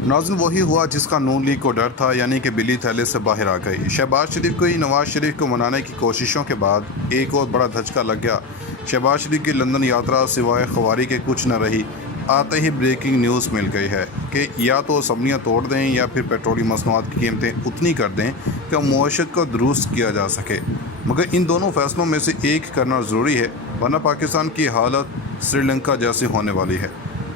नाज़रीन, वही हुआ जिसका नून लीग को डर था, यानी कि बिल्ली थैले से बाहर आ गई। शहबाज शरीफ को ही नवाज शरीफ को मनाने की कोशिशों के बाद एक और बड़ा धचका लग गया। शहबाज शरीफ की लंदन यात्रा सिवाय ख्वारी के कुछ न रही। आते ही ब्रेकिंग न्यूज़ मिल गई है कि या तो असम्बलियाँ तोड़ दें या फिर पेट्रोलियम मसनूआत की कीमतें उतनी कर दें कि मुआशरत को दुरुस्त किया जा सके। मगर इन दोनों फैसलों में से एक करना ज़रूरी है, वरना पाकिस्तान की हालत श्रीलंका जैसी होने वाली है।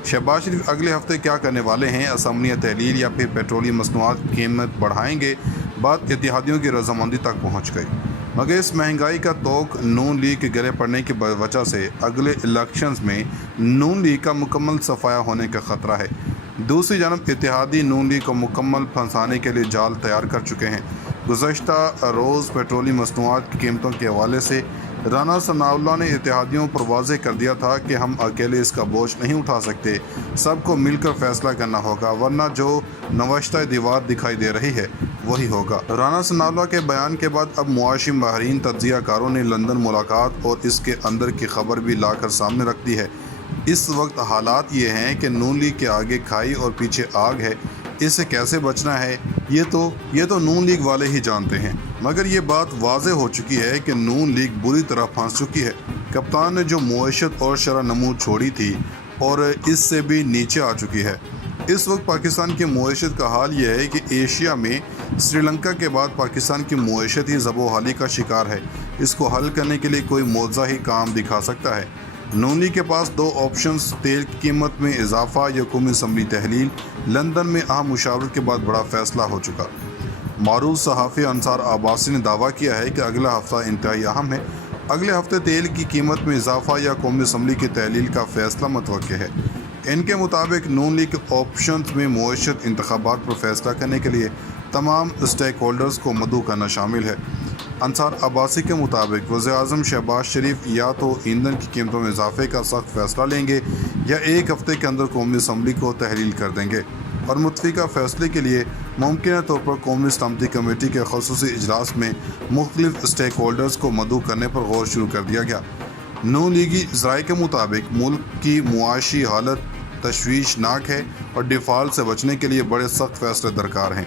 शहबाज शरीफ अगले हफ्ते क्या करने वाले हैं? असम्बलियाँ तहलील या फिर पेट्रोलियम मसनूआत की कीमत बढ़ाएंगे? बात इत्तेहादियों की रजामंदी तक पहुँच गई। मगर इस महंगाई का तोक नून लीग के गले पड़ने की वजह से अगले इलेक्शंस में नून लीग का मुकम्मल सफाया होने का ख़तरा है। दूसरी जानब इत्तेहादी नून लीग को मुकम्मल फंसाने के लिए जाल तैयार कर चुके हैं। गुज़श्ता रोज़ पेट्रोलियम मसनूआत की कीमतों के हवाले से राना सनाउल्लाह ने इत्तेहादियों पर वाज़ेह कर दिया था कि हम अकेले इसका बोझ नहीं उठा सकते, सबको मिलकर फैसला करना होगा, वरना जो नवश्ता दीवार दिखाई दे रही है वही होगा। राना सनाउल्लाह के बयान के बाद अब मुआशी माहिरीन तज्ज़िया कारों ने लंदन मुलाकात और इसके अंदर की खबर भी लाकर सामने रख दी है। इस वक्त हालात ये हैं कि नून लीग के आगे खाई और पीछे आग है। इससे कैसे बचना है ये तो नून लीग वाले ही जानते हैं। मगर ये बात वाज़ेह हो चुकी है कि नून लीग बुरी तरह फंस चुकी है। कप्तान ने जो मुआशत और शरह नमूद छोड़ी थी और इससे भी नीचे आ चुकी है। इस वक्त पाकिस्तान की मुआशत का हाल ये है कि एशिया में श्रीलंका के बाद पाकिस्तान की मुआशत ही ज़बोहाली का शिकार है। इसको हल करने के लिए कोई मौज़ा ही काम दिखा सकता है। नून लीग के पास दो ऑप्शंस, तेल की कीमत में इजाफा या कौमी असम्बली तहलील। लंदन में अहम मुशावरत के बाद बड़ा फैसला हो चुका। मारूफ सहाफ़ी अंसार अब्बासी ने दावा किया है कि अगला हफ्ता इंतहाई अहम है। अगले हफ्ते तेल की कीमत में इजाफा या कौमी असम्बली की तहलील का फैसला मुतवक्किल है। इनके मुताबिक नून लीग के ऑप्शंस में मुआशरत इंतखाबात पर फैसला करने के लिए तमाम स्टेक होल्डर्स को मदऊ करना शामिल है। अंसार अब्बासी के मुताबिक वज़ीर-ए-आज़म शहबाज शरीफ या तो ईंधन की कीमतों में इजाफे का सख्त फैसला लेंगे या एक हफ्ते के अंदर कौमी असम्बली को तहलील कर देंगे और मुतफ़िका फ़ैसले के लिए मुमकिन तौर पर कौमी सलामती कमेटी के ख़ुसूसी इजलास में मुख्तलिफ स्टेक होल्डर्स को मदऊ करने पर गौर शुरू कर दिया गया। नून लीगी ज़राए के मुताबिक मुल्क की मुआशी हालत तशवीशनाक है और डिफ़ाल्ट से बचने के लिए बड़े सख्त फ़ैसले दरकार हैं।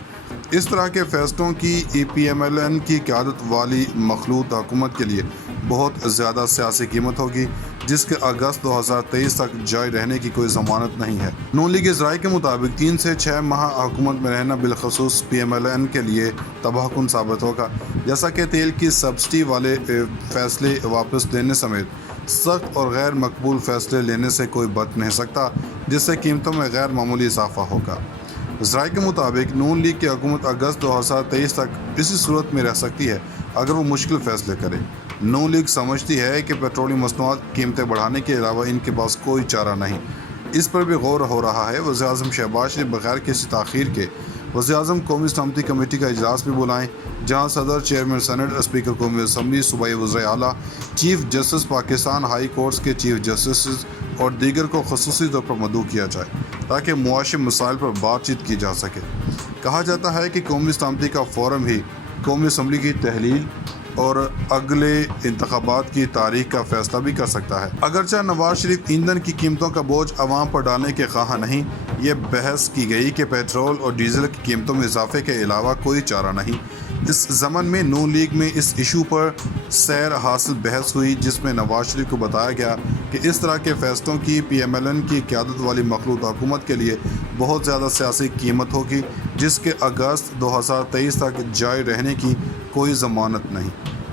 इस तरह के फ़ैसलों की PMLN की क़यादत वाली मखलूत हुकूमत के लिए बहुत ज़्यादा सियासी कीमत होगी, जिसके अगस्त 2023 तक जारी रहने की कोई ज़मानत नहीं है। नून लीग ज़राए के मुताबिक 3 से 6 माह हुकूमत में रहना बिलखसूस PMLN के लिए तबाहकुन साबित होगा, जैसा कि तेल की सब्सिडी वाले फ़ैसले वापस लेने समेत सख्त और गैर मकबूल फ़ैसले लेने से कोई बच नहीं सकता, जिससे कीमतों में गैर मामूली इजाफा होगा। ज़राए के मुताबिक नून लीग की हुकूमत अगस्त 2023 तक इसी सूरत में रह सकती है अगर वो मुश्किल फ़ैसले करे। नून लीग समझती है कि पेट्रोलियम मसनूआत कीमतें बढ़ाने के अलावा इनके पास कोई चारा नहीं। इस पर भी गौर हो रहा है। वज़ीर-ए-आज़म शहबाज शरीफ बगैर किसी ताख़ीर के वज़ीर-ए-आज़म कौमी सलामती कमेटी का इजलास भी बुलाएं, जहां सदर, चेयरमैन सेनेट, स्पीकर कौमी असम्बली, सूबाई वज़ीर आला, chief justice Pakistan high courts के चीफ जस्टिस और दीगर को ख़ुसूसी तौर पर मदऊ किया जाए ताकि मुआशी मसाइल पर बातचीत की जा सके। कहा जाता है कि कौमी सलामती का फ़ोरम ही कौमी असम्बली की तहलील और अगले इंतखाबात की तारीख का फैसला भी कर सकता है। अगरचे नवाज शरीफ ईंधन की कीमतों का बोझ अवाम पर डालने के ख़्वाह नहीं, ये बहस की गई कि पेट्रोल और डीजल की कीमतों में इजाफे के अलावा कोई चारा नहीं। इस ज़मन में नून लीग में इस इशू पर सैर हासिल बहस हुई, जिसमें नवाज शरीफ को बताया गया कि इस तरह के फ़ैसलों की PMLN की क़यादत वाली मखलूत हुकूमत के लिए बहुत ज़्यादा सियासी कीमत होगी, जिसके अगस्त 2023 तक जारी रहने की कोई ज़मानत नहीं।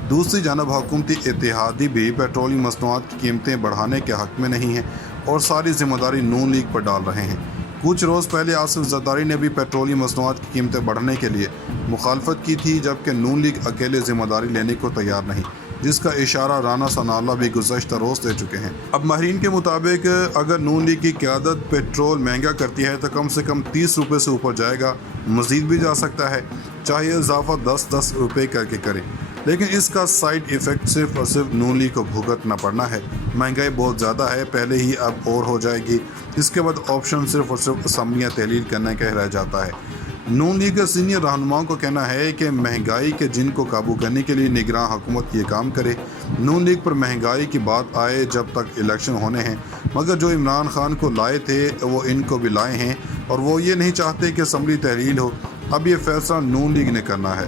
दूसरी जानब हुकूमती इत्तेहादी भी पेट्रोलियम मसनूआत की कीमतें बढ़ाने के हक़ में नहीं हैं और सारी ज़िम्मेदारी नून लीग पर डाल रहे हैं। कुछ रोज़ पहले आसिफ ज़रदारी ने भी पेट्रोलियम मसनूआत की कीमतें बढ़ने के लिए मुखालफत की थी, जबकि नून लीग अकेले ज़िम्मेदारी लेने को तैयार नहीं, जिसका इशारा राना सनाउल्लाह भी गुज़श्ता रोज़ दे चुके हैं। अब माहिरीन के मुताबिक अगर नून लीग की क़यादत पेट्रोल महंगा करती है तो कम से कम 30 रुपये से ऊपर जाएगा, मज़ीद भी जा सकता है, चाहे इजाफा 10-10 रुपये करके करे। लेकिन इसका साइड इफ़ेक्ट सिर्फ और सिर्फ नून लीग को भुगतना पड़ना है। महंगाई बहुत ज़्यादा है, पहले ही अब और हो जाएगी। इसके बाद ऑप्शन सिर्फ और सिर्फ असम्बलियाँ तहलील करने का रह जाता है। नून लीग के सीनियर रहनुमाओं को कहना है कि महंगाई के जिन को काबू करने के लिए निगरान हुकूमत ये काम करे। नून लीग पर महंगाई की बात आए जब तक इलेक्शन होने हैं, मगर जो इमरान खान को लाए थे वो इनको भी लाए हैं। اور وہ یہ نہیں چاہتے کہ اسمبلی تحلیل ہو۔ اب یہ فیصلہ نون لیگ نے کرنا ہے۔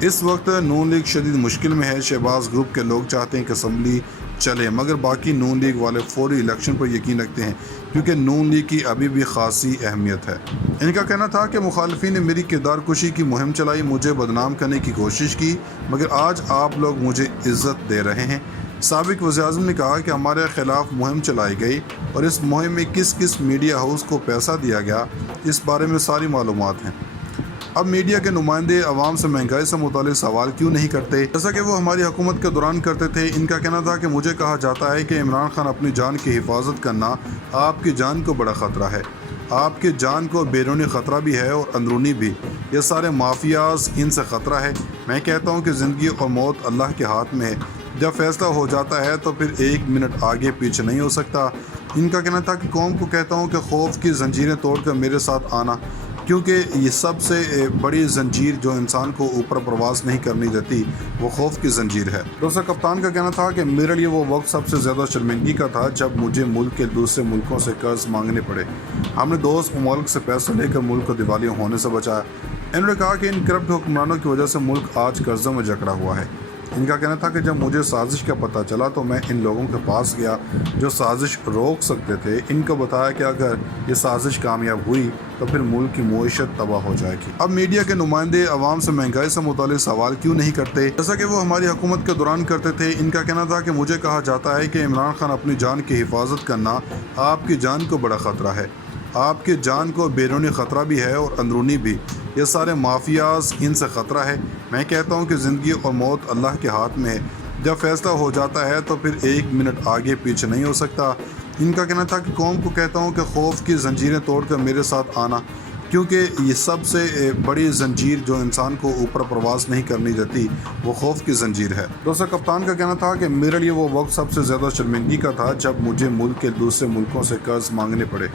اس وقت نون لیگ شدید مشکل میں ہے۔ شہباز گروپ کے لوگ چاہتے ہیں کہ اسمبلی چلے، مگر باقی نون لیگ والے فوری الیکشن پر یقین رکھتے ہیں، کیونکہ نون لیگ کی ابھی بھی خاصی اہمیت ہے۔ ان کا کہنا تھا کہ مخالفین نے میری کردار کشی کی مہم چلائی، مجھے بدنام کرنے کی کوشش کی، مگر آج آپ لوگ مجھے عزت دے رہے ہیں۔ سابق وزیر اعظم نے کہا کہ ہمارے خلاف مہم چلائی گئی اور اس مہم میں کس کس میڈیا ہاؤس کو پیسہ دیا گیا، اس بارے میں ساری معلومات ہیں۔ اب میڈیا کے نمائندے عوام سے مہنگائی سے متعلق سوال کیوں نہیں کرتے، جیسا کہ وہ ہماری حکومت کے دوران کرتے تھے؟ ان کا کہنا تھا کہ مجھے کہا جاتا ہے کہ عمران خان اپنی جان کی حفاظت کرنا آپ کی جان کو بڑا خطرہ ہے۔ آپ کی جان کو بیرونی خطرہ بھی ہے اور اندرونی بھی۔ یہ سارے مافیاز، ان سے خطرہ ہے۔ میں کہتا ہوں کہ زندگی اور موت اللہ کے ہاتھ میں ہے۔ جب فیصلہ ہو جاتا ہے تو پھر ایک منٹ آگے پیچھے نہیں ہو سکتا۔ ان کا کہنا تھا کہ قوم کو کہتا ہوں کہ خوف کی زنجیریں توڑ کر میرے ساتھ آنا، کیونکہ یہ سب سے بڑی زنجیر جو انسان کو اوپر پرواز نہیں کرنی دیتی وہ خوف کی زنجیر ہے۔ دوسرا کپتان کا کہنا تھا کہ میرے لیے وہ وقت سب سے زیادہ شرمندگی کا تھا جب مجھے ملک کے دوسرے ملکوں سے قرض مانگنے پڑے۔ ہم نے دوست ممالک سے پیسہ لے کر ملک کو دیوالیہ ہونے سے بچایا۔ انہوں نے کہا کہ ان کرپٹ حکمرانوں کی وجہ سے ملک آج قرضوں میں جکڑا ہوا ہے۔ ان کا کہنا تھا کہ جب مجھے سازش کا پتہ چلا تو میں ان لوگوں کے پاس گیا جو سازش روک سکتے تھے۔ ان کو بتایا کہ اگر یہ سازش کامیاب ہوئی تو پھر ملک کی معیشت تباہ ہو جائے گی۔ اب میڈیا کے نمائندے عوام سے مہنگائی سے متعلق سوال کیوں نہیں کرتے، جیسا کہ وہ ہماری حکومت کے دوران کرتے تھے؟ ان کا کہنا تھا کہ مجھے کہا جاتا ہے کہ عمران خان اپنی جان کی حفاظت کرنا آپ کی جان کو بڑا خطرہ ہے۔ آپ کی جان کو بیرونی خطرہ بھی ہے اور اندرونی بھی۔ یہ سارے مافیاز، ان سے خطرہ ہے۔ میں کہتا ہوں کہ زندگی اور موت اللہ کے ہاتھ میں ہے۔ جب فیصلہ ہو جاتا ہے تو پھر ایک منٹ آگے پیچھے نہیں ہو سکتا۔ ان کا کہنا تھا کہ قوم کو کہتا ہوں کہ خوف کی زنجیریں توڑ کر میرے ساتھ آنا، کیونکہ یہ سب سے بڑی زنجیر جو انسان کو اوپر پرواز نہیں کرنی دیتی وہ خوف کی زنجیر ہے۔ دوسرا کپتان کا کہنا تھا کہ میرے لیے وہ وقت سب سے زیادہ شرمندگی کا تھا جب مجھے ملک کے دوسرے ملکوں سے قرض مانگنے پڑے۔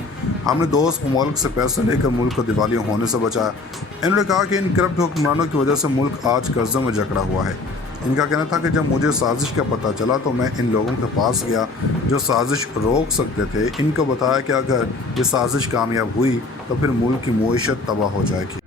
ہم نے دوست ممالک سے پیسہ لے کر ملک کو دیوالیہ ہونے سے بچایا۔ انہوں نے کہا کہ ان کرپٹ حکمرانوں کی وجہ سے ملک آج قرضوں میں جکڑا ہوا ہے۔ ان کا کہنا تھا کہ جب مجھے سازش کا پتہ چلا تو میں ان لوگوں کے پاس گیا جو سازش روک سکتے تھے۔ ان کو بتایا کہ اگر یہ سازش کامیاب ہوئی تو پھر ملک کی معیشت تباہ ہو جائے گی۔